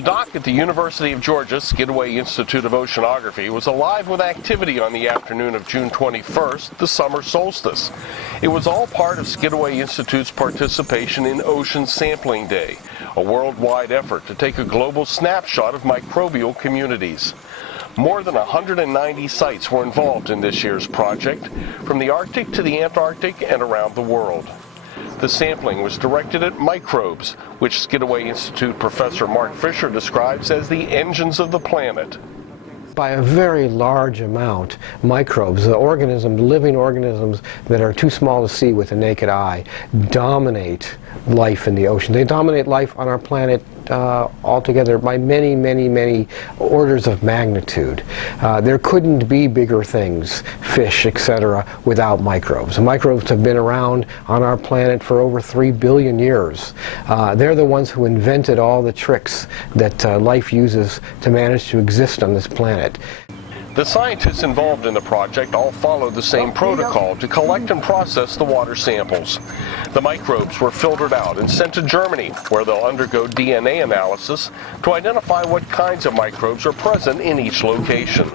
The dock at the University of Georgia Skidaway Institute of Oceanography was alive with activity on the afternoon of June 21st, the summer solstice. It was all part of Skidaway Institute's participation in Ocean Sampling Day, a worldwide effort to take a global snapshot of microbial communities. More than 190 sites were involved in this year's project, from the Arctic to the Antarctic and around the world. The sampling was directed at microbes, which Skidaway Institute professor Mark Fisher describes as the engines of the planet. By a very large amount, microbes, the organisms, living organisms that are too small to see with the naked eye, dominate life in the ocean. They dominate life on our planet altogether by many, many, many orders of magnitude. There couldn't be bigger things, fish, etc., without microbes. The microbes have been around on our planet for over 3 billion years. They're the ones who invented all the tricks that life uses to manage to exist on this planet. The scientists involved in the project all followed the same protocol to collect and process the water samples. The microbes were filtered out and sent to Germany, where they'll undergo DNA analysis to identify what kinds of microbes are present in each location.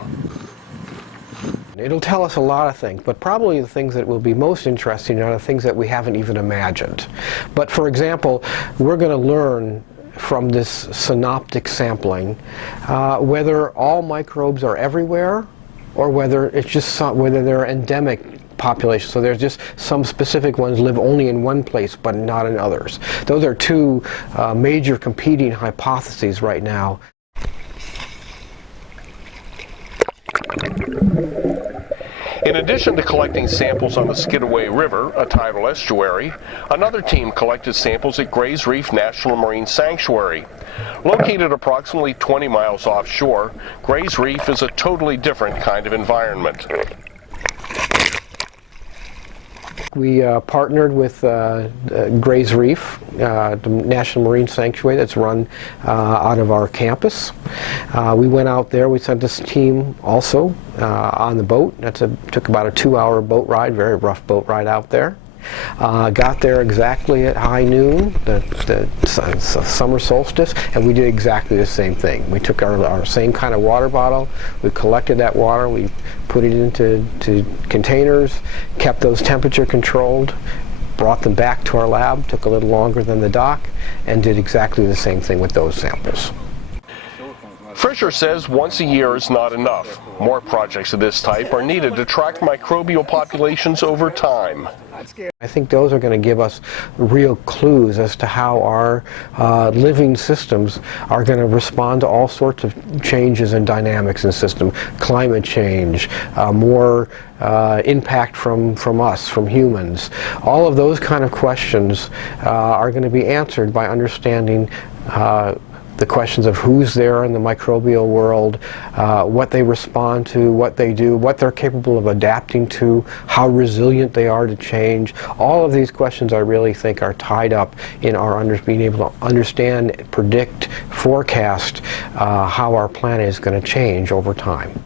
It'll tell us a lot of things, but probably the things that will be most interesting are the things that we haven't even imagined. But for example, we're going to learn from this synoptic sampling whether all microbes are everywhere or whether it's just whether they're endemic populations. So there's just some specific ones live only in one place but not in others. Those are two major competing hypotheses right now. In addition to collecting samples on the Skidaway River, a tidal estuary, another team collected samples at Gray's Reef National Marine Sanctuary. Located approximately 20 miles offshore, Gray's Reef is a totally different kind of environment. We partnered with Gray's Reef, the National Marine Sanctuary that's run out of our campus. We went out there, we sent this team also on the boat. Took about a 2-hour boat ride, very rough boat ride out there. Got there exactly at high noon, the summer solstice, and we did exactly the same thing. We took our same kind of water bottle, we collected that water, we put it into containers, kept those temperature controlled, brought them back to our lab, took a little longer than the dock, and did exactly the same thing with those samples. Fisher says once a year is not enough. More projects of this type are needed to track microbial populations over time. I think those are going to give us real clues as to how our living systems are going to respond to all sorts of changes in dynamics in the system. Climate change, more impact from us, from humans. All of those kind of questions are going to be answered by understanding the questions of who's there in the microbial world, what they respond to, what they do, what they're capable of adapting to, how resilient they are to change. All of these questions I really think are tied up in our being able to understand, predict, forecast how our planet is going to change over time.